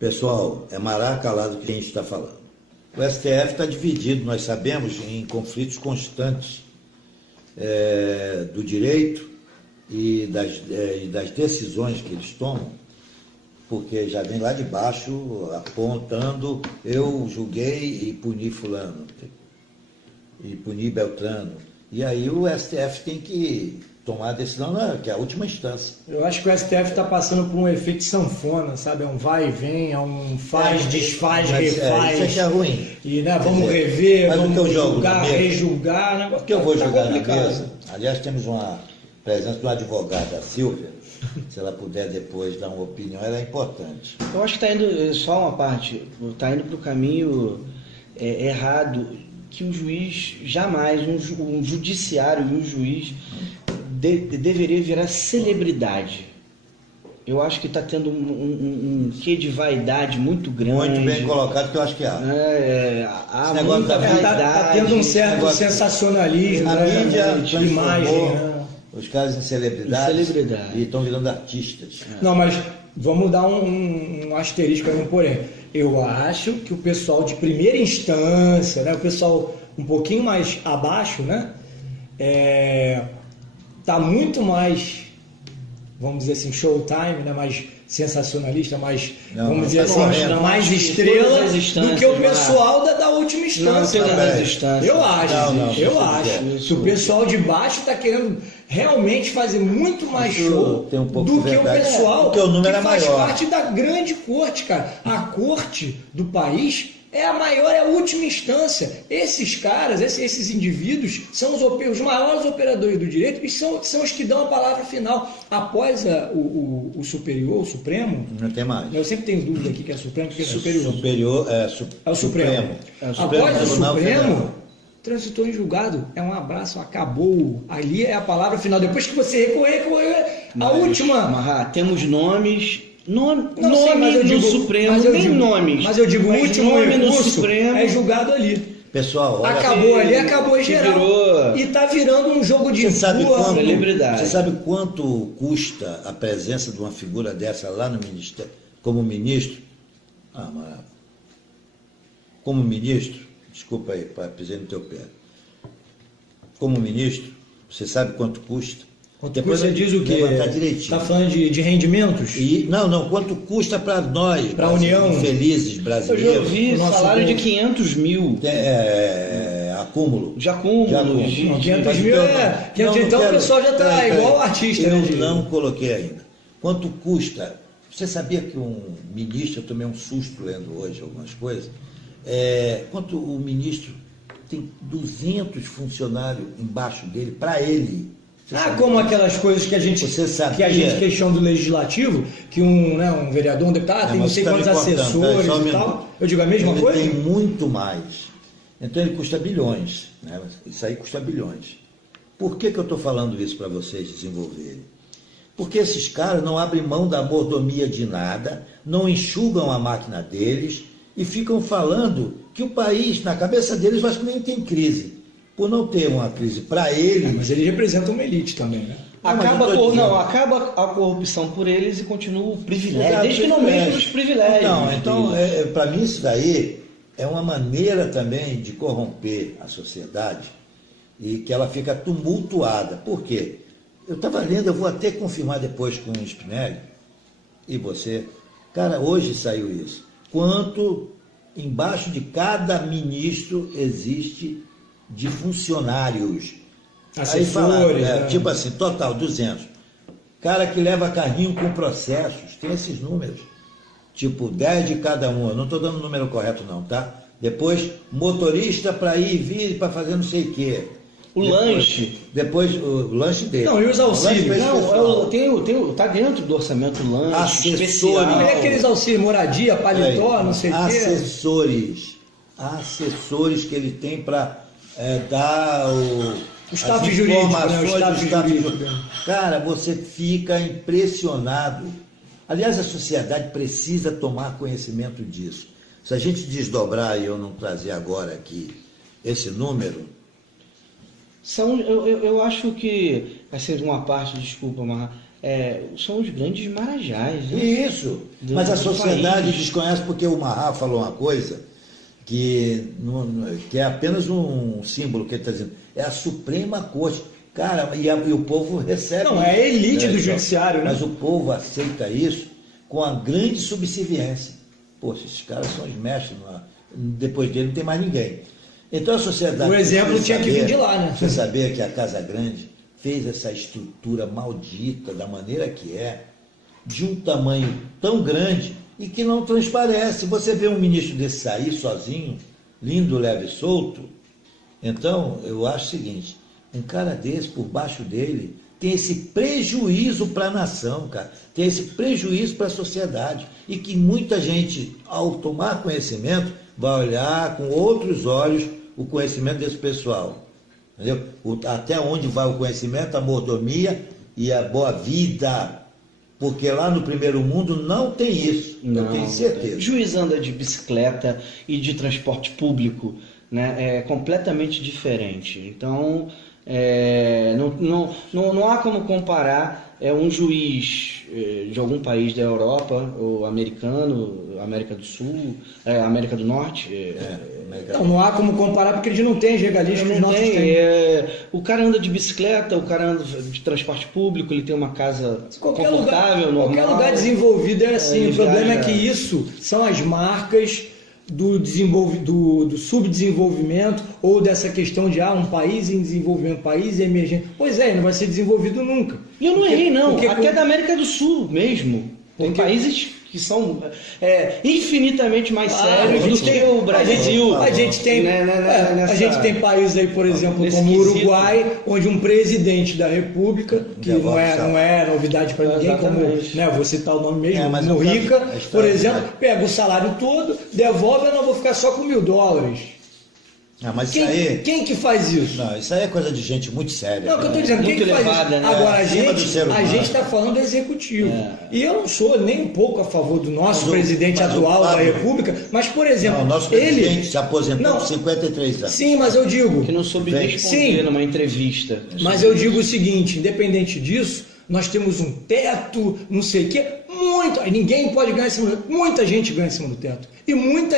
Pessoal, é Mará Calado que a gente está falando. O STF está dividido, nós sabemos, em conflitos constantes do direito e das decisões que eles tomam, porque já vem lá de baixo apontando, eu julguei e puni fulano, e puni Beltrano. E aí o STF tem que tomar a decisão, que é a última instância. Eu acho que o STF está passando por um efeito sanfona, sabe? É um vai e vem, é um faz, desfaz, refaz. Isso é que é ruim. E vamos rever, vamos julgar, rejulgar. O que eu vou jogar na mesa? Aliás, temos uma presença de uma advogada, a Silvia. Se ela puder depois dar uma opinião, ela é importante. Eu acho que está indo, só uma parte, está indo para o caminho errado, que o juiz jamais, um judiciário e um juiz deveria virar celebridade. Eu acho que está tendo um quê de vaidade muito grande. Muito bem colocado, que eu acho que há. Há muita vaidade. Está tendo um certo sensacionalismo, a mídia imagem, os caras em celebridades e estão virando artistas. Não, mas vamos dar um asterisco aí, um porém. Eu acho que o pessoal de primeira instância, né, o pessoal um pouquinho mais abaixo, né, tá muito mais, vamos dizer assim, showtime, né, mais sensacionalista, mais, vamos dizer assim, mais estrela do que o pessoal da última instância. Eu acho que o pessoal de baixo está querendo realmente fazer muito mais show do que o pessoal que faz parte da grande corte, cara. A corte do país é a maior, é a última instância. Esses caras, esses indivíduos, são os maiores operadores do direito e são os que dão a palavra final. Após o superior, o Supremo... Não tem mais. Eu sempre tenho dúvida aqui que é Supremo, porque é superior. É o Supremo. Após o Supremo, transitou em julgado. É um abraço, acabou. Ali é a palavra final. Depois que você recorrer, a última... temos nomes... Nome no Supremo, nem nomes. Mas eu digo, o último recurso é julgado ali. Pessoal, acabou ali, acabou em geral. E tá virando um jogo de celebridade. Você sabe quanto custa a presença de uma figura dessa lá no Ministério, como ministro? Como ministro, desculpa aí, pisei no teu pé. Como ministro, você sabe quanto custa? Depois você diz o quê? Está falando de rendimentos? Quanto custa para nós, para a União, felizes brasileiros? Eu já ouvi salário de 500 mil. Acúmulo. De acúmulo. 500 mil então o pessoal já está igual o artista. Eu não coloquei ainda. Quanto custa? Você sabia que um ministro, eu tomei um susto lendo hoje algumas coisas, quanto o ministro tem 200 funcionários embaixo dele, para ele. Como aquelas coisas que a gente questiona do legislativo, que um vereador, um deputado, tem não sei quantos assessores e tal. Eu digo a mesma coisa? Ele tem muito mais. Então ele custa bilhões. Né? Isso aí custa bilhões. Por que eu estou falando isso para vocês desenvolverem? Porque esses caras não abrem mão da mordomia de nada, não enxugam a máquina deles e ficam falando que o país, na cabeça deles, acho que nem tem crise. Por não ter uma crise para ele... mas ele representa uma elite também, né? Acaba a corrupção por eles e continua o privilégio, desde que não mexam nos privilégios. Então para mim isso daí é uma maneira também de corromper a sociedade e que ela fica tumultuada. Por quê? Eu estava lendo, eu vou até confirmar depois com o Spinelli e você. Cara, hoje saiu isso. Quanto embaixo de cada ministro existe de funcionários, assessores, tipo assim, total 200. Cara que leva carrinho com processos, tem esses números, tipo 10 de cada um. Eu não estou dando o número correto não, tá? Depois motorista para ir e vir, para fazer não sei o quê. Depois o lanche dele. Não, e os auxílios? Tá dentro do orçamento o lanche especial. E aqueles auxílios, moradia, paletó, não sei o quê. Assessores que ele tem para dar o staff jurídico, Cara, você fica impressionado. Aliás, a sociedade precisa tomar conhecimento disso. Se a gente desdobrar e eu não trazer agora aqui esse número... Eu acho que, assim, uma parte, desculpa, mas são os grandes marajás. Né? Isso, mas a sociedade desconhece, porque o Mahat falou uma coisa que é apenas um símbolo que ele está dizendo, é a Suprema Corte. Cara, e o povo recebe. Não, é a elite do judiciário, né? Mas o povo aceita isso com a grande subserviência. Poxa, esses caras são os mestres, depois dele não tem mais ninguém. Então a sociedade... O exemplo tinha que vir de lá, né? Você sabia que a Casa Grande fez essa estrutura maldita da maneira que é, de um tamanho tão grande e que não transparece. Você vê um ministro desse sair sozinho, lindo, leve e solto. Então, eu acho o seguinte, um cara desse, por baixo dele, tem esse prejuízo para a nação, cara, tem esse prejuízo para a sociedade, e que muita gente, ao tomar conhecimento, vai olhar com outros olhos o conhecimento desse pessoal, entendeu? Até onde vai o conhecimento, a mordomia e a boa vida, porque lá no primeiro mundo não tem isso, eu tenho certeza. Juiz anda de bicicleta e de transporte público, né? É completamente diferente, então... não há como comparar um juiz de algum país da Europa, ou americano, América do Sul, América do Norte. Não há como comparar porque eles não têm as regalias que os nossos têm. O cara anda de bicicleta, o cara anda de transporte público, ele tem uma casa confortável, normal. Qualquer lugar desenvolvido é assim. O problema é que isso são as marcas do subdesenvolvimento, ou dessa questão de um país em desenvolvimento, país emergente. Pois não vai ser desenvolvido nunca. E eu não errei, não. Até da América do Sul mesmo. Tem países que são infinitamente mais sérios do que o Brasil. A gente tem países aí, por exemplo, como o Uruguai, onde um presidente da República, que não é novidade para ninguém, como vou citar o nome mesmo, Mujica, por exemplo, pega o salário todo, devolve, eu não vou ficar só com $1.000. Mas quem que faz isso? Não, isso aí é coisa de gente muito séria. Não, que eu estou dizendo, quem que faz isso? Né? Agora, a gente está falando do executivo. E eu não sou nem um pouco a favor do nosso presidente atual da República, mas, por exemplo, o nosso presidente se aposentou com 53 anos. Sim, mas eu digo... Que não soube responder numa entrevista. Mas eu digo o seguinte, independente disso, nós temos um teto, não sei o quê, ninguém pode ganhar em cima do teto. Muita gente ganha em cima do teto. E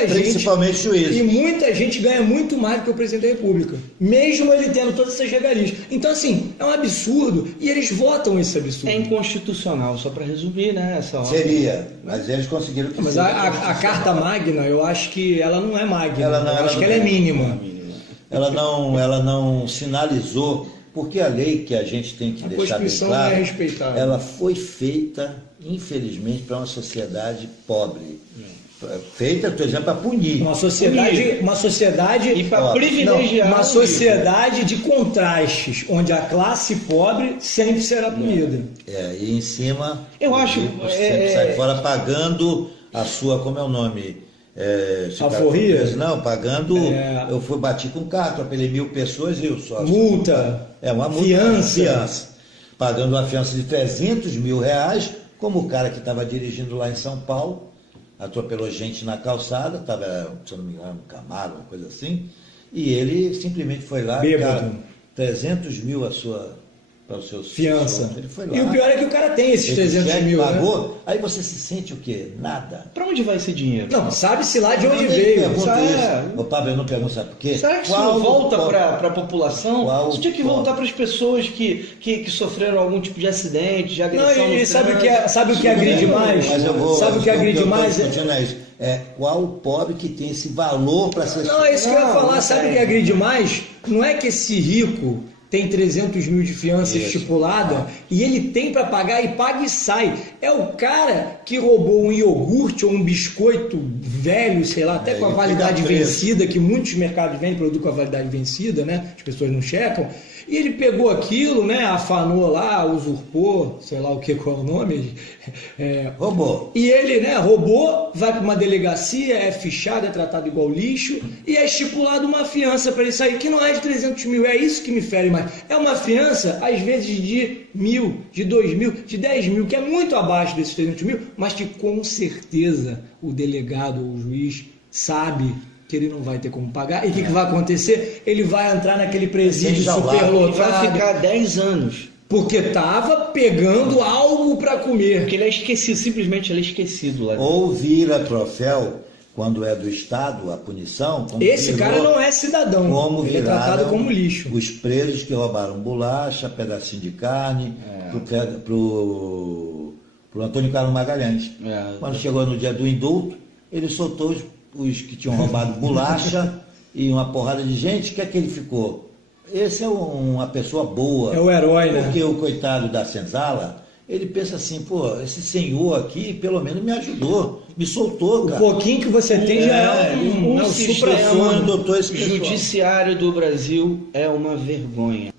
principalmente juízes. E muita gente ganha muito mais do que o presidente da República, mesmo ele tendo todas essas regalias. Então, assim, é um absurdo e eles votam esse absurdo. É inconstitucional, só para resumir, né? Seria, mas eles conseguiram que Mas a Carta Magna, eu acho que ela não é magna, eu acho que ela é mínima. Ela não sinalizou, porque a lei que a gente tem que deixar bem clara, ela foi feita, infelizmente, para uma sociedade pobre. Feita, por exemplo, para punir. Uma sociedade e para privilegiar. Uma sociedade de contrastes, onde a classe pobre sempre será punida. E em cima, eu acho, sempre sai fora pagando a sua, como é o nome? Alforria? Não, pagando. Eu bati com o carro, atropelei 1.000 pessoas e eu só. Multa. Uma multa. Fiança. Pagando uma fiança de R$300 mil, como o cara que estava dirigindo lá em São Paulo. Atropelou gente na calçada, estava, se eu não me engano, um Camaro, uma coisa assim, e ele simplesmente foi lá, cara, 300 mil para os seus fiança. Ele foi lá, e o pior é que o cara tem esses 300 mil, pagou, né? Aí você se sente o quê? Nada. Para onde vai esse dinheiro? Não, sabe-se lá de onde veio. O Pablo, eu não pergunto, sabe por quê? Será que isso não volta para a população? Isso tinha que voltar para as pessoas que sofreram algum tipo de acidente, de agressão. Não, e sabe o que agride mais? Sabe o que agride mais? Qual o pobre que tem esse valor para ser... Não, é isso que eu ia falar. Sabe o que agride mais? Não é que esse rico tem 300 mil de fiança estipulada e ele tem para pagar e paga e sai. É o cara que roubou um iogurte ou um biscoito velho, sei lá, até com a validade vencida, que muitos mercados vendem produto com a validade vencida, né? As pessoas não checam. E ele pegou aquilo, né? Afanou lá, usurpou, sei lá o que, qual é o nome. Roubou. E ele, né, roubou, vai para uma delegacia, é fichado, é tratado igual lixo, e é estipulado uma fiança para ele sair, que não é de 300 mil, é isso que me fere mais. É uma fiança, às vezes, de 1.000, de 2.000, de 10 mil, que é muito abaixo desses 300 mil, mas que com certeza o delegado ou o juiz sabe que ele não vai ter como pagar. E o que vai acontecer? Ele vai entrar naquele presídio superlotado. Vai ficar 10 anos. porque estava pegando algo para comer. Porque ele é esquecido, simplesmente ele é esquecido lá. Ou vira troféu, quando é do Estado, a punição. Esse cara não é cidadão, como ele é tratado como lixo. Os presos que roubaram bolacha, pedacinho de carne, pro Antônio Carlos Magalhães. Quando chegou no dia do indulto, ele soltou os que tinham roubado bolacha e uma porrada de gente. O que é que ele ficou? Esse é uma pessoa boa. É o herói, né? Porque o coitado da senzala, ele pensa assim, pô, esse senhor aqui pelo menos me ajudou, me soltou, cara. O pouquinho que você tem já é um sistema judiciário do Brasil é uma vergonha.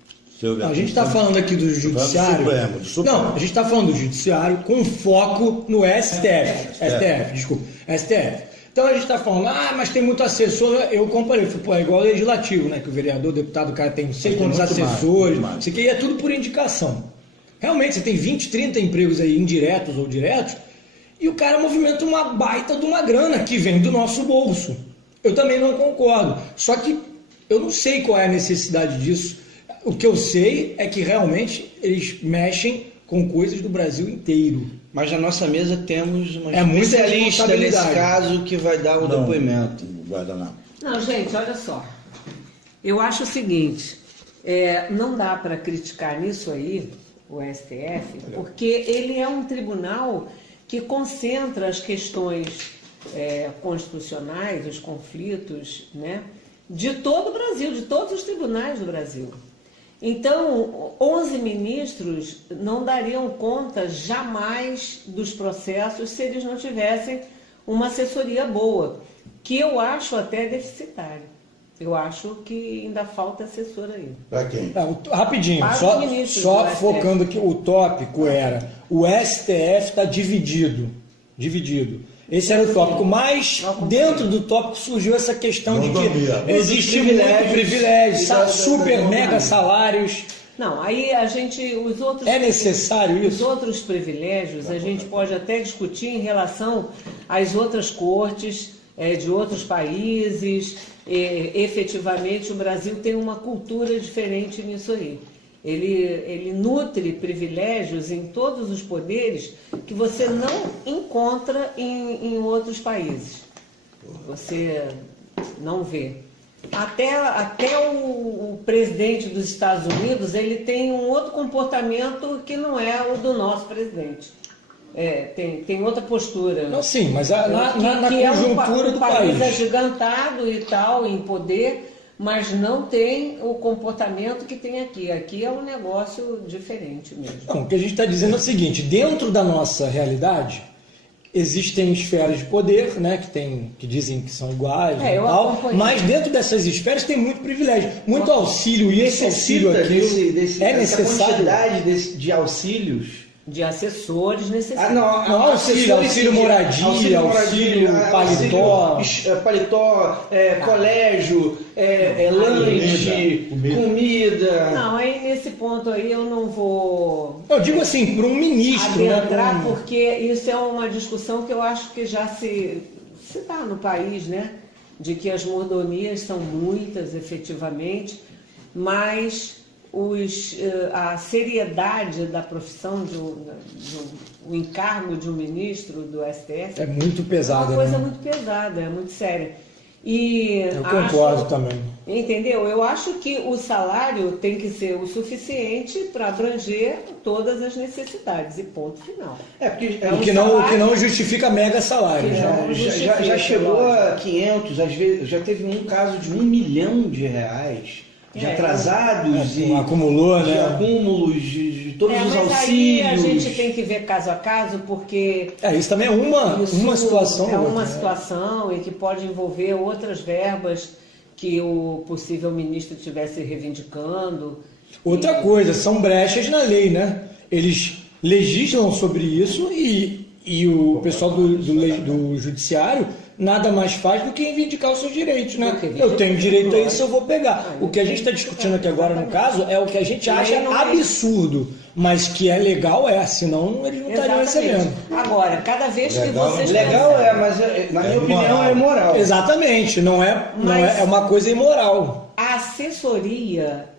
A gente está falando aqui do judiciário. Do Supremo. Não, a gente está falando do judiciário com foco no STF. Então a gente está falando, mas tem muito assessor. Eu comparei, é igual ao legislativo, né? Que o vereador, o deputado, o cara tem não sei quantos assessores, isso aqui é tudo por indicação. Realmente, você tem 20, 30 empregos aí, indiretos ou diretos, e o cara movimenta uma baita de uma grana que vem do nosso bolso. Eu também não concordo. Só que eu não sei qual é a necessidade disso. O que eu sei é que realmente eles mexem com coisas do Brasil inteiro. Mas na nossa mesa temos uma especialista nesse caso que vai dar o depoimento. Não vai dar nada. Não, gente, olha só. Eu acho o seguinte, não dá para criticar nisso aí o STF, porque ele é um tribunal que concentra as questões constitucionais, os conflitos, né, de todo o Brasil, de todos os tribunais do Brasil. Então, 11 ministros não dariam conta jamais dos processos se eles não tivessem uma assessoria boa, que eu acho até deficitária. Eu acho que ainda falta assessor aí. Para quem? Rapidinho, só focando aqui, o tópico era, o STF está dividido. Esse era o tópico, mas dentro do tópico surgiu essa questão de que existe muito privilégio, super mega salários. Não, aí a gente, os outros... É necessário isso? Os outros privilégios a gente pode até discutir em relação às outras cortes de outros países. Efetivamente o Brasil tem uma cultura diferente nisso aí. Ele nutre privilégios em todos os poderes que você não encontra em outros países. Você não vê. Até o presidente dos Estados Unidos, ele tem um outro comportamento que não é o do nosso presidente. Tem outra postura. Não, sim, mas na conjuntura do país. É agigantado e tal, em poder, mas não tem o comportamento que tem aqui. Aqui é um negócio diferente mesmo. Não, o que a gente está dizendo é o seguinte, dentro da nossa realidade, existem esferas de poder, né, que dizem que são iguais e tal, mas dentro dessas esferas tem muito privilégio, muito auxílio, e esse auxílio aqui é necessário. Essa quantidade de auxílios... De assessores necessários. Auxílio moradia, auxílio paletó, colégio, lanche, comida. Não, aí nesse ponto aí eu não vou... Eu digo assim, para um ministro, adentrar, porque isso é uma discussão que eu acho que já se dá no país, né? De que as mordomias são muitas, efetivamente, mas... a seriedade da profissão, o encargo de um ministro do STF... É muito pesada. É uma coisa muito pesada, é muito séria. Eu concordo também. Entendeu? Eu acho que o salário tem que ser o suficiente para abranger todas as necessidades, e ponto final. O que não justifica mega salário. Já chegou a 500, às vezes, já teve um caso de R$1 milhão de atrasados e acumulou, de acúmulos de todos os auxílios. Aí a gente tem que ver caso a caso, porque isso também é uma situação. É uma situação e que pode envolver outras verbas que o possível ministro estivesse reivindicando. Outra coisa, são brechas na lei, né? Eles legislam sobre isso e o pessoal do judiciário nada mais faz do que reivindicar os seus direitos, né? Eu tenho direito a isso, eu vou pegar. O que a gente está discutindo aqui agora, no caso, é o que a gente acha absurdo, mas que é legal, senão eles não estariam recebendo. Agora, cada vez que vocês... Legal mas na minha opinião é imoral. Exatamente, não é uma coisa imoral. A assessoria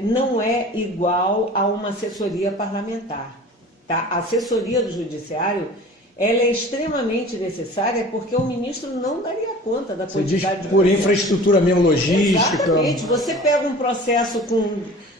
não é igual a uma assessoria parlamentar. Tá? A assessoria do Judiciário ela é extremamente necessária porque o ministro não daria conta da quantidade de... Por infraestrutura mesmo, logística. Exatamente. Você pega um processo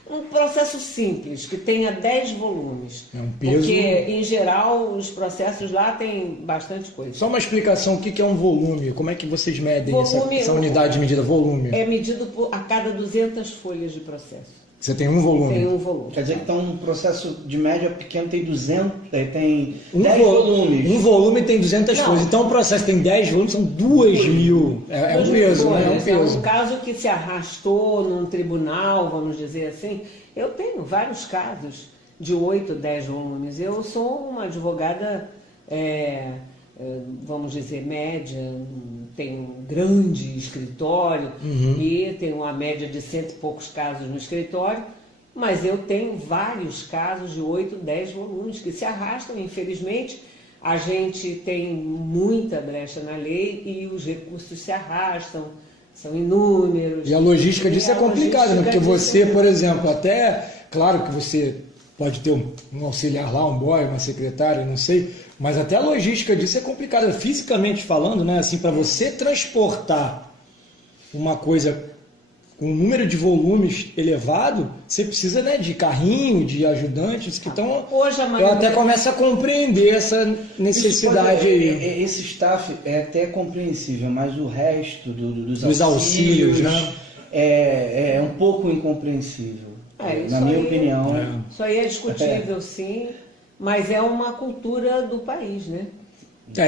um processo simples, que tenha 10 volumes. É um peso... Porque, em geral, os processos lá têm bastante coisa. Só uma explicação, o que é um volume? Como é que vocês medem essa unidade de medida, volume? É medido a cada 200 folhas de processo. Você tem um volume? Tem um volume. Quer dizer que então um processo de média pequeno tem 10 volumes. Um volume tem 200 folhas. Então o processo tem 10 volumes, são 2.000. É um peso, né? É um peso. É um caso que se arrastou num tribunal, vamos dizer assim. Eu tenho vários casos de 8, 10 volumes. Eu sou uma advogada, vamos dizer, média, tenho um grande escritório e tenho uma média de 100 e poucos casos no escritório, mas eu tenho vários casos de 8, 10 volumes que se arrastam, infelizmente. A gente tem muita brecha na lei e os recursos se arrastam, são inúmeros. E a logística disso é complicada, né? Porque você, por exemplo, claro que você pode ter um auxiliar lá, um boy, uma secretária, não sei, mas até a logística disso é complicada, fisicamente falando, né? Assim, para você transportar uma coisa com um número de volumes elevado, você precisa, né, de carrinho, de ajudantes que estão... Eu até começo a compreender essa necessidade aí. Esse staff é até compreensível, mas o resto dos auxílios, né? é um pouco incompreensível. Na minha opinião. Isso aí é discutível, sim, mas é uma cultura do país, né?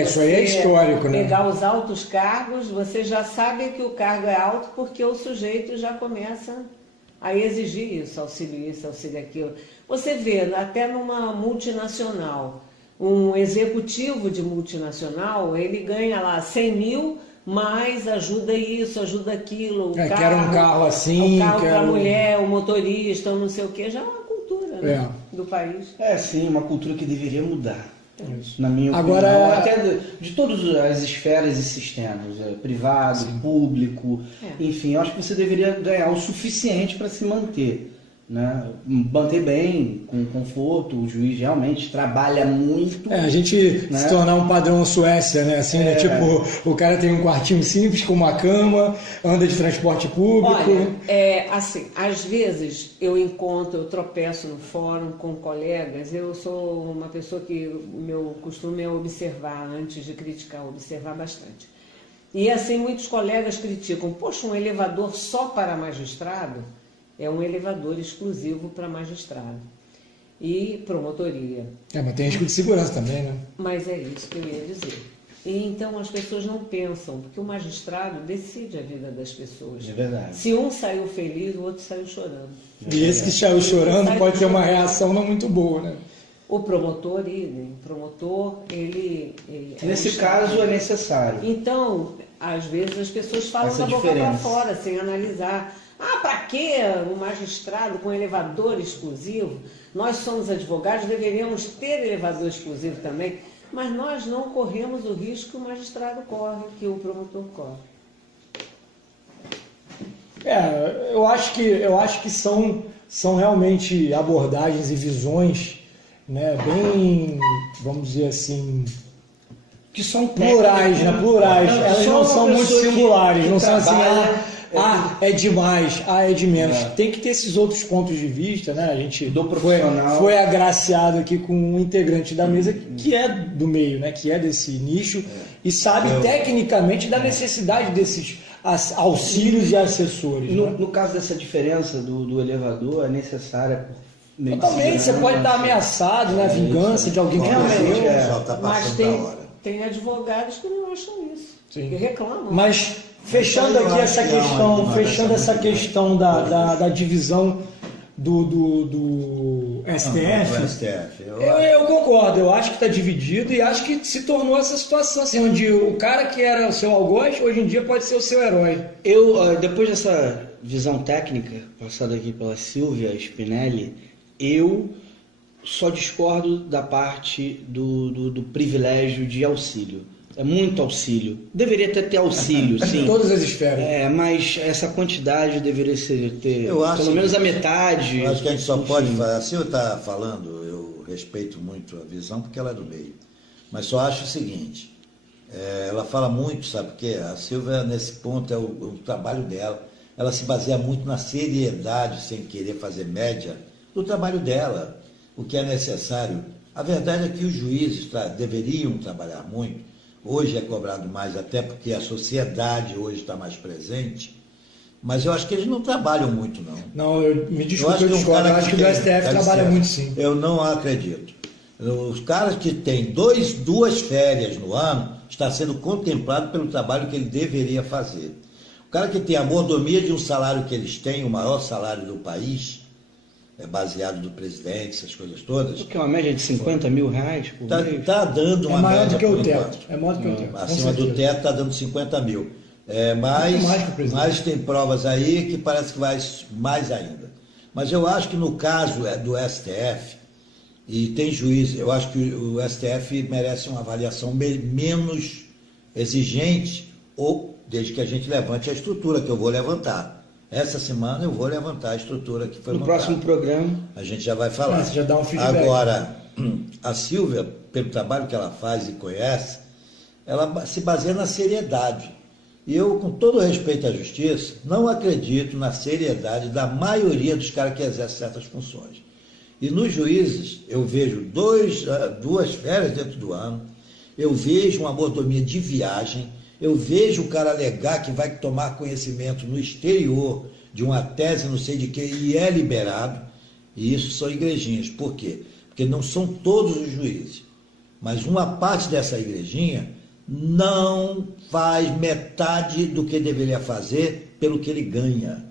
Isso aí é histórico, né? Pegar os altos cargos, você já sabe que o cargo é alto porque o sujeito já começa a exigir isso, auxílio aquilo. Você vê, até numa multinacional, um executivo de multinacional, ele ganha lá 100 mil, mas ajuda isso, ajuda aquilo. Quero um carro assim, o carro para a mulher, o motorista, não sei o quê, já é uma cultura, né, do país. Sim, uma cultura que deveria mudar. Na minha opinião, até de todas as esferas e sistemas, privado, público, enfim, eu acho que você deveria ganhar o suficiente para se manter, né? Manter bem, com conforto, o juiz realmente trabalha muito. A gente se tornar um padrão Suécia, né? Assim, né? Tipo, o cara tem um quartinho simples com uma cama, anda de transporte público. Olha, assim, às vezes eu tropeço no fórum com colegas, eu sou uma pessoa que o meu costume é observar antes de criticar, observar bastante. E assim, muitos colegas criticam, poxa, um elevador só para magistrado? É um elevador exclusivo para magistrado e promotoria. Mas tem risco de segurança também, né? Mas é isso que eu ia dizer. E então as pessoas não pensam, porque o magistrado decide a vida das pessoas. É verdade. Se um saiu feliz, o outro saiu chorando. E esse que saiu chorando pode ter uma reação não muito boa, né? O promotor, ele nesse caso é necessário. Então, às vezes as pessoas falam da boca para fora, sem analisar. Para que um magistrado com elevador exclusivo? Nós somos advogados, deveríamos ter elevador exclusivo também, mas nós não corremos o risco que o magistrado corre, que o promotor corre. Eu acho que são realmente abordagens e visões, né, bem, vamos dizer assim, que são plurais, né? Plurais. Elas não são muito singulares, não são assim, é demais, é de menos. Tem que ter esses outros pontos de vista, né? A gente foi agraciado aqui com um integrante da mesa que é do meio, né? Que é desse nicho e sabe tecnicamente da necessidade desses auxílios e assessores. No caso dessa diferença do elevador, é necessária totalmente, você pode estar ameaçado, né? Vingança de alguém que realmente mas tem advogados que não acham isso, que reclamam. Mas fechando aqui essa questão, da divisão do STF, eu concordo, eu acho que está dividido e acho que se tornou essa situação assim, onde o cara que era o seu algoz, hoje em dia pode ser o seu herói. Depois dessa visão técnica passada aqui pela Silvia Spinelli, eu só discordo da parte do privilégio de auxílio. É muito auxílio. Deveria ter auxílio, sim. Em todas as esferas. Mas essa quantidade deveria ter pelo menos a metade. Eu acho que a gente só pode fazer. A Silvia está falando, eu respeito muito a visão, porque ela é do meio. Mas só acho o seguinte, ela fala muito, sabe por quê? A Silvia, nesse ponto, é o trabalho dela. Ela se baseia muito na seriedade, sem querer fazer média, do trabalho dela, o que é necessário. A verdade é que os juízes deveriam trabalhar muito. Hoje é cobrado mais, até porque a sociedade hoje está mais presente. Mas eu acho que eles não trabalham muito, não. Não, me desculpe, eu discordo. Eu acho que o STF trabalha muito, sim. Eu não acredito. Os caras que têm duas férias no ano está sendo contemplado pelo trabalho que ele deveria fazer. O cara que tem a mordomia de um salário que eles têm, o maior salário do país, baseado do presidente, essas coisas todas. O que é uma média de 50 mil reais por mês? Está dando uma média. É maior do que o teto. É maior do que o teto. Acima do teto está dando 50 mil. Mas tem provas aí que parece que vai mais ainda. Mas eu acho que no caso do STF, e tem juiz, eu acho que o STF merece uma avaliação menos exigente, ou desde que a gente levante a estrutura, que eu vou levantar. Essa semana eu vou levantar a estrutura que foi montada. No próximo programa. A gente já vai falar. Você já dá um feedback. Agora, a Silvia, pelo trabalho que ela faz e conhece, ela se baseia na seriedade. E eu, com todo respeito à justiça, não acredito na seriedade da maioria dos caras que exercem certas funções. E nos juízes, eu vejo duas férias dentro do ano, eu vejo uma mordomia de viagem, eu vejo o cara alegar que vai tomar conhecimento no exterior de uma tese não sei de que e é liberado, e isso são igrejinhas. Por quê? Porque não são todos os juízes, mas uma parte dessa igrejinha não faz metade do que deveria fazer pelo que ele ganha.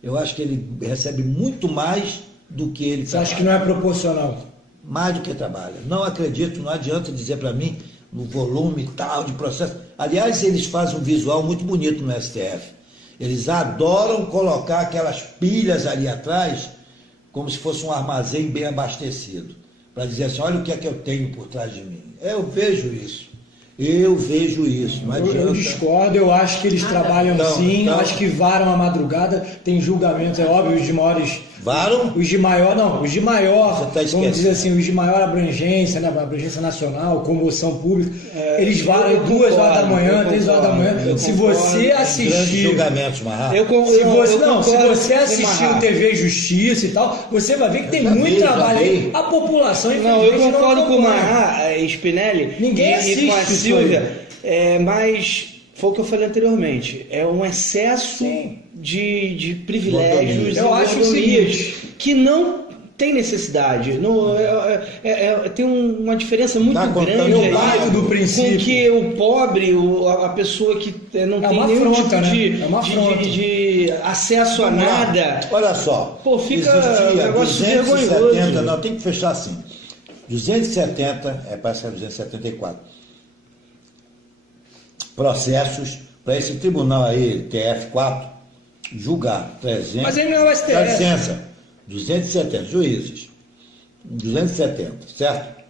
Eu acho que ele recebe muito mais do que ele trabalha. Você acha que não é proporcional? Mais do que trabalha. Não acredito, não adianta dizer para mim no volume tal de processo. Aliás, eles fazem um visual muito bonito no STF. Eles adoram colocar aquelas pilhas ali atrás, como se fosse um armazém bem abastecido, para dizer assim, olha o que é que eu tenho por trás de mim. Eu vejo isso. Não adianta. Eu discordo, eu acho que eles trabalham sim, acho que varam a madrugada, tem julgamentos, é óbvio, os de maiores... Varam? Os de maior, Você vamos dizer assim, os de maior abrangência, né, abrangência nacional, comoção pública, eles varam 2 horas da manhã, 3 horas da manhã. Se você assistir... julgamentos, Se você assistir o TV Justiça e tal, você vai ver que tem muito trabalho aí. A população, infelizmente, eu concordo com o Marra, Spinelli, ninguém assiste com a Silvia, mas... Foi o que eu falei anteriormente, é um excesso de privilégios eu acho que não tem necessidade. Tem uma diferença muito grande aí, do princípio. com que o pobre, a pessoa que não tem nenhum tipo de acesso a nada. Olha só, fica um negócio vergonhoso. Não, tem que fechar assim. 270, parece que é 274. Processos para esse tribunal aí, TF4, julgar 300... Mas ele não é o STF. Dá licença, 270 juízes, 270, certo?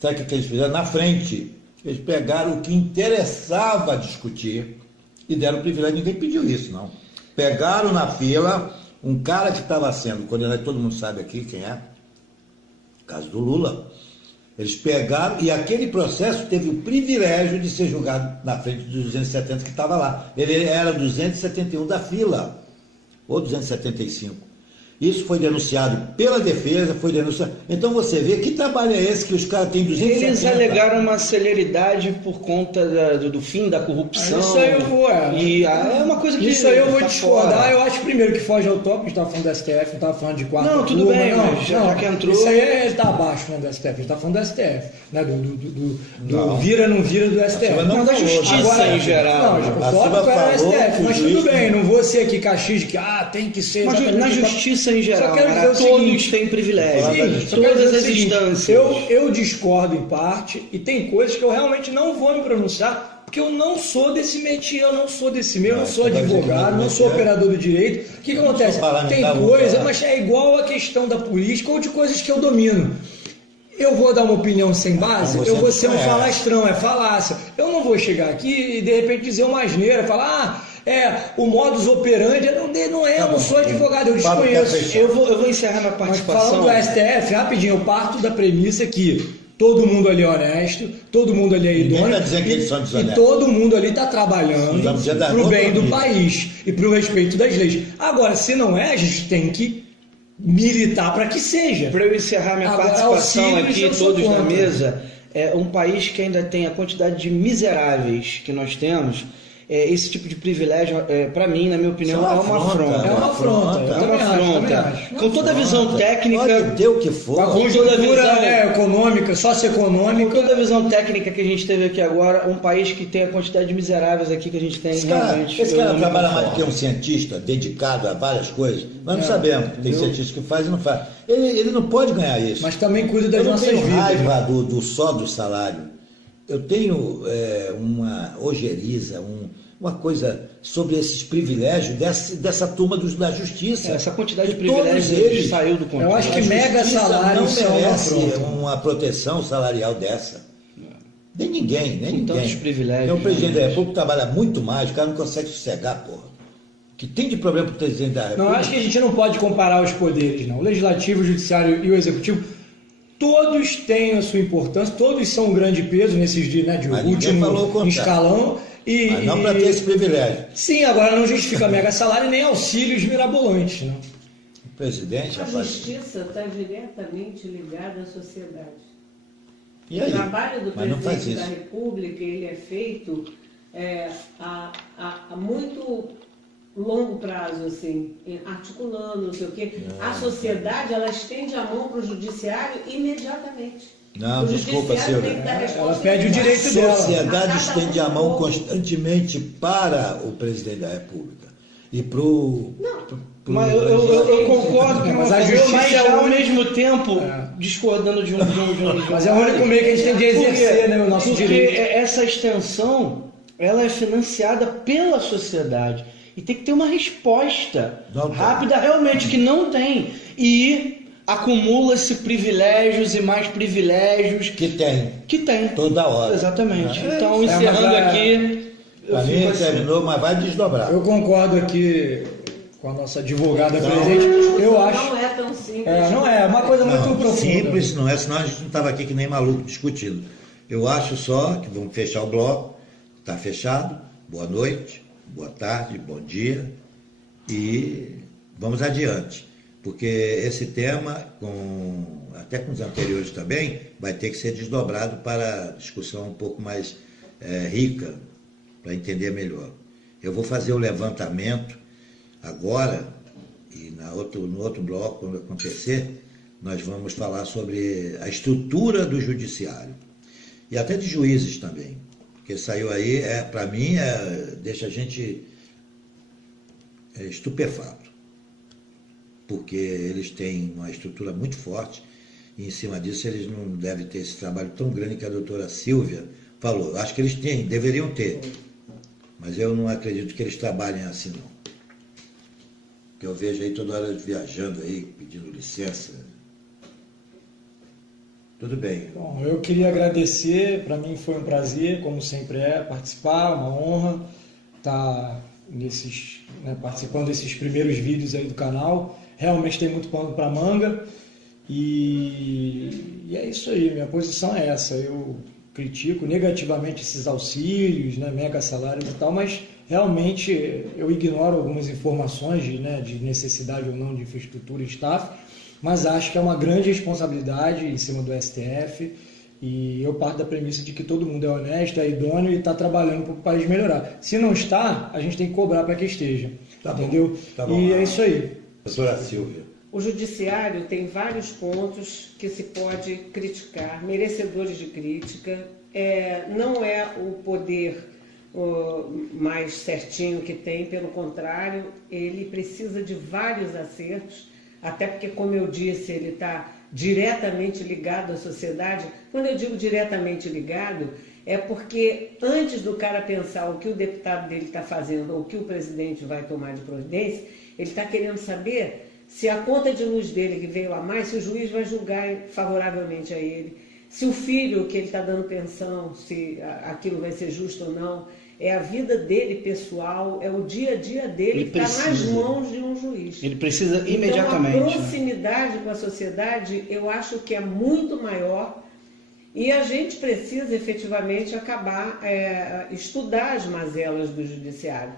Sabe o que eles fizeram? Na frente, eles pegaram o que interessava discutir e deram privilégio. Ninguém pediu isso, não. Pegaram na fila um cara que estava sendo condenado, todo mundo sabe aqui quem é, o caso do Lula. Eles pegaram, e aquele processo teve o privilégio de ser julgado na frente dos 270 que estava lá. Ele era 271 da fila, ou 275. Isso foi denunciado pela defesa, foi denunciado. Então você vê que trabalho é esse que os caras têm 270. Eles alegaram uma celeridade por conta do fim da corrupção. Isso aí eu vou. É uma coisa que. Isso aí eu vou discordar. Eu acho primeiro que foge ao tópico, a gente estava falando do STF, não estava falando de quarta. Não, tudo bem, mas já que entrou. Isso aí está abaixo, né, do STF. A gente está falando do STF, né? Do vira, não vira do STF. Não, da justiça agora, em geral. Não, o tópico era STF, mas tudo bem, não vou ser aqui caxias de que tem que ser. Mas na justiça em geral, todos têm privilégio, Sim, todas as instâncias. Eu discordo em parte e tem coisas que eu realmente não vou me pronunciar, porque eu não sou desse métier, eu não sou desse meio, eu não sou advogado, não sou operador do direito. O que acontece? Tem coisa, mas é igual a questão da política ou de coisas que eu domino. eu vou dar uma opinião sem base, eu vou ser um falastrão, é falácia. Eu não vou chegar aqui e de repente dizer uma asneira, falar, o modus operandi, não é, eu não sou advogado, eu desconheço. Eu vou encerrar minha participação. Mas falando do STF, rapidinho, eu parto da premissa que todo mundo ali é honesto, todo mundo ali é idôneo, e todo mundo ali está trabalhando para o bem do país e para o respeito das leis. Agora, se não é, a gente tem que militar para que seja. Para eu encerrar minha participação aqui, todos na mesa, um país que ainda tem a quantidade de miseráveis que nós temos, esse tipo de privilégio, para mim, na minha opinião, é uma afronta. É uma afronta. Com toda a visão técnica. Pode ter o que for. Com toda a visão econômica, socioeconômica. Com toda a visão técnica que a gente teve aqui agora, um país que tem a quantidade de miseráveis aqui que a gente tem. Esse cara trabalha mais do que um cientista dedicado a várias coisas. Nós não sabemos. Tem cientista que faz e não faz. Ele não pode ganhar isso. Mas também cuida das nossas vidas. Eu não tenho raiva só do salário. Eu tenho uma ojeriza, uma coisa sobre esses privilégios dessa turma da justiça. Essa quantidade de privilégios saiu do controle. Eu acho que mega salário não merece uma proteção salarial dessa. Nem ninguém. Tantos privilégios. Então, o presidente da República trabalha muito mais, o cara não consegue sossegar, porra. O que tem de problema para o presidente da República? Não, acho que a gente não pode comparar os poderes, não. O Legislativo, o Judiciário e o Executivo, todos têm a sua importância, todos são um grande peso nesses dias, né, de último escalão. Mas não para ter esse privilégio. Sim, agora não justifica mega salário nem auxílios mirabolantes, não. O presidente, a justiça está diretamente ligada à sociedade. E aí? O trabalho do presidente da República, ele é feito a muito longo prazo, assim, articulando, não sei o quê. A sociedade, ela estende a mão para o judiciário imediatamente. Não, desculpa, Silvia. Ela pede o direito dela. A sociedade estende a mão constantemente para o presidente da República. E para o... Mas eu concordo que mas a justiça é ao mesmo tempo discordando de um. Mas é o único meio que a gente tem de exercer, né, o nosso direito. Porque essa extensão, ela é financiada pela sociedade. E tem que ter uma resposta rápida, realmente, que não tem. E acumula-se privilégios e mais privilégios. Que tem. Toda hora. Exatamente. Então, encerrando aqui... Para mim, terminou, mas vai desdobrar. Eu concordo aqui com a nossa advogada presente. Eu acho... Não é tão simples. Não é uma coisa muito profunda. Simples não é, senão a gente não estava aqui que nem maluco discutindo. Eu acho só que vamos fechar o bloco. Está fechado. Boa noite, boa tarde, bom dia. E vamos adiante. Porque esse tema, até com os anteriores também, vai ter que ser desdobrado para discussão um pouco mais rica, para entender melhor. Eu vou fazer o levantamento agora, e no outro bloco, quando acontecer, nós vamos falar sobre a estrutura do judiciário, e até de juízes também, porque saiu aí, para mim, deixa a gente estupefato, porque eles têm uma estrutura muito forte, e em cima disso eles não devem ter esse trabalho tão grande que a doutora Silvia falou. Acho que eles deveriam ter, mas eu não acredito que eles trabalhem assim, não. Que eu vejo aí toda hora viajando aí, pedindo licença. Tudo bem. Bom, eu queria agradecer, para mim foi um prazer, como sempre participar, uma honra estar participando desses primeiros vídeos aí do canal. Realmente tem muito pano para manga e é isso aí, minha posição é essa. Eu critico negativamente esses auxílios, mega salários e tal, mas realmente eu ignoro algumas informações de necessidade ou não de infraestrutura e staff, mas acho que é uma grande responsabilidade em cima do STF e eu parto da premissa de que todo mundo é honesto, é idôneo e está trabalhando para o país melhorar. Se não está, a gente tem que cobrar para que esteja, entendeu? Tá bom. E é isso aí. Doutora Silvia. O judiciário tem vários pontos que se pode criticar, merecedores de crítica. Não é o poder mais certinho que tem, pelo contrário, ele precisa de vários acertos, até porque, como eu disse, ele está diretamente ligado à sociedade. Quando eu digo diretamente ligado, é porque antes do cara pensar o que o deputado dele está fazendo ou o que o presidente vai tomar de providência, ele está querendo saber se a conta de luz dele que veio a mais, se o juiz vai julgar favoravelmente a ele, se o filho que ele está dando pensão, se aquilo vai ser justo ou não, é a vida dele pessoal, é o dia a dia dele que está nas mãos de um juiz. Ele precisa imediatamente. Então, a proximidade com a sociedade, eu acho que é muito maior e a gente precisa efetivamente acabar, estudar as mazelas do judiciário.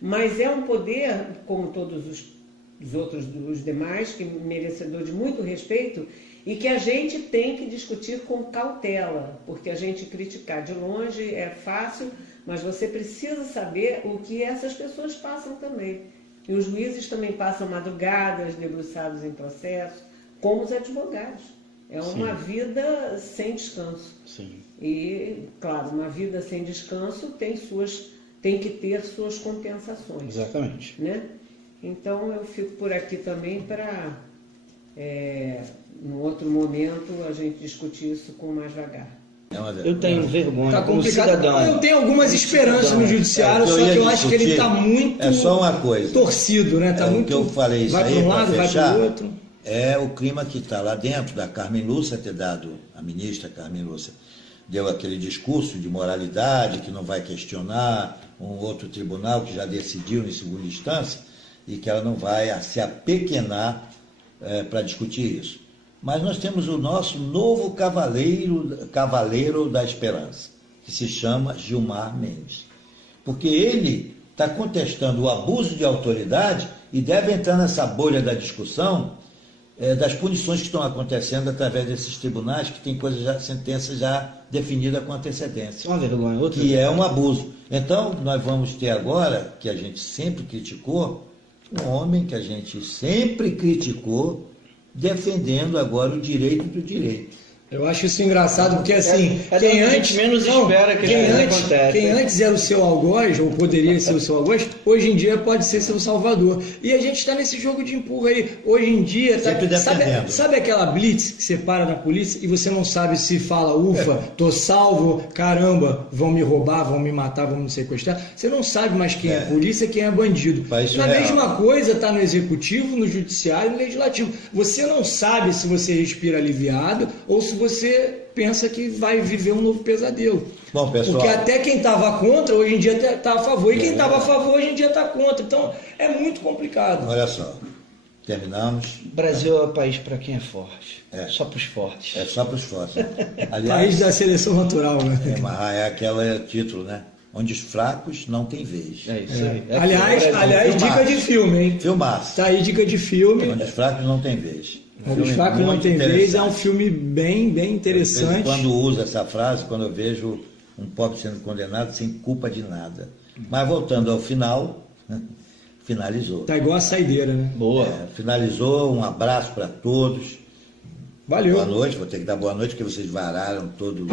Mas é um poder, como todos os demais, que merecedor de muito respeito, e que a gente tem que discutir com cautela, porque a gente criticar de longe é fácil, mas você precisa saber o que essas pessoas passam também. E os juízes também passam madrugadas, debruçados em processo, como os advogados. É uma vida sem descanso. Sim. E, claro, uma vida sem descanso tem que ter suas compensações. Exatamente. Né? Então, eu fico por aqui também para, num outro momento, a gente discutir isso com mais vagar. Eu tenho vergonha tá como cidadão. Eu tenho algumas esperanças no judiciário, só que eu acho que ele está muito só uma coisa. Torcido, né? Tá muito, o que eu falei isso vai aí, para um lado, vai para o outro. É o clima que está lá dentro da Carmen Lúcia ter dado, a ministra Carmen Lúcia, deu aquele discurso de moralidade, que não vai questionar um outro tribunal que já decidiu em segunda instância e que ela não vai se apequenar para discutir isso. Mas nós temos o nosso novo cavaleiro da esperança, que se chama Gilmar Mendes. Porque ele está contestando o abuso de autoridade e deve entrar nessa bolha da discussão das punições que estão acontecendo através desses tribunais que tem sentença já definida com antecedência. Uma vergonha, outra. Que é um abuso. Então, nós vamos ter agora, que a gente sempre criticou, um homem que a gente sempre criticou, defendendo agora o direito do direito. Eu acho isso engraçado, porque assim, quem antes menos espera que aconteça. Quem antes era o seu algoz, ou poderia ser o seu algoz, hoje em dia pode ser seu salvador. E a gente está nesse jogo de empurra aí. Hoje em dia, sabe aquela blitz que você para na polícia e você não sabe se fala, ufa, tô salvo, caramba, vão me roubar, vão me matar, vão me sequestrar. Você não sabe mais quem é polícia, quem é bandido. Na mesma coisa está no executivo, no judiciário e no legislativo. Você não sabe se você respira aliviado ou se você pensa que vai viver um novo pesadelo. Bom, pessoal, porque até quem estava contra, hoje em dia está a favor. E quem estava a favor, hoje em dia está contra. Então, é muito complicado. Olha só, terminamos. O Brasil é o país para quem é forte. Só para os fortes. É só para os fortes. Aliás, país da seleção natural, né? É aquele título, né? Onde os fracos não têm vez. É isso aí. Aliás, dica de filme, hein? Filmaço. Tá aí, dica de filme. Onde os fracos não têm vez. Os fracos não têm vez, é um filme bem interessante. Quando uso essa frase, quando eu vejo um pobre sendo condenado sem culpa de nada. Mas voltando ao final, finalizou. Tá igual a saideira, né? Boa. Finalizou, um abraço para todos. Valeu. Boa noite, vou ter que dar boa noite, porque vocês vararam todo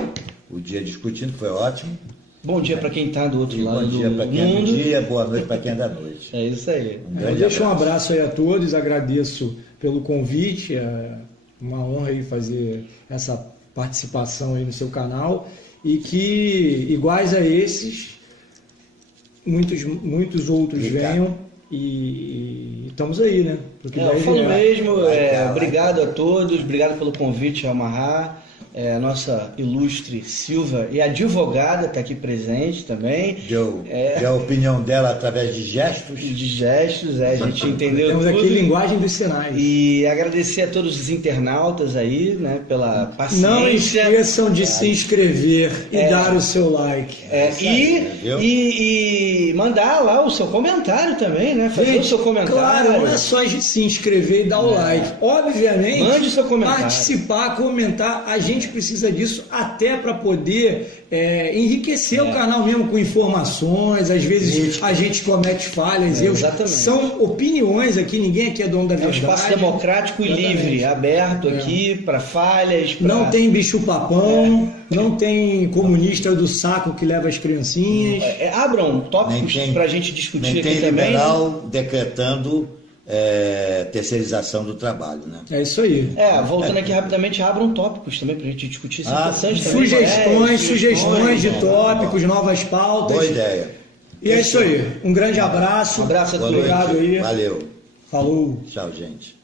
o dia discutindo, foi ótimo. Bom dia para quem está do outro lado do mundo. Bom dia para quem é do dia, boa noite para quem é da noite. É isso aí. Deixo um abraço aí a todos, agradeço pelo convite, é uma honra aí fazer essa participação aí no seu canal e que iguais a esses, muitos outros venham e estamos aí, né? Eu falo mesmo, obrigado a todos, obrigado pelo convite ao Marra. A nossa ilustre Silva e advogada está aqui presente também. Deu a opinião dela através de gestos. A gente entendeu. Temos aqui linguagem dos sinais. E agradecer a todos os internautas aí, né, pela paciência. Não esqueçam de se inscrever e dar o seu like. E mandar lá o seu comentário também, né? Fazer o seu comentário. Claro, não é só se inscrever e dar o like. Obviamente, mande o seu comentário. Participar, comentar, a gente precisa disso até para poder enriquecer o canal mesmo com informações. Às vezes a gente comete falhas, erros. Exatamente. São opiniões aqui, ninguém aqui é dono da verdade. É um espaço democrático e livre, aberto aqui para falhas. Não tem bicho-papão, não tem comunista do saco que leva as criancinhas. Abram tópicos para a gente discutir aqui também. Nem tem liberal decretando terceirização do trabalho, né? É isso aí. Voltando aqui rapidamente, abram tópicos também pra gente discutir. Isso é importante sugestões de tópicos, novas pautas. Boa ideia. E é isso aí. Um grande abraço. Um abraço a todos. Obrigado aí. Valeu. Falou. Tchau, gente.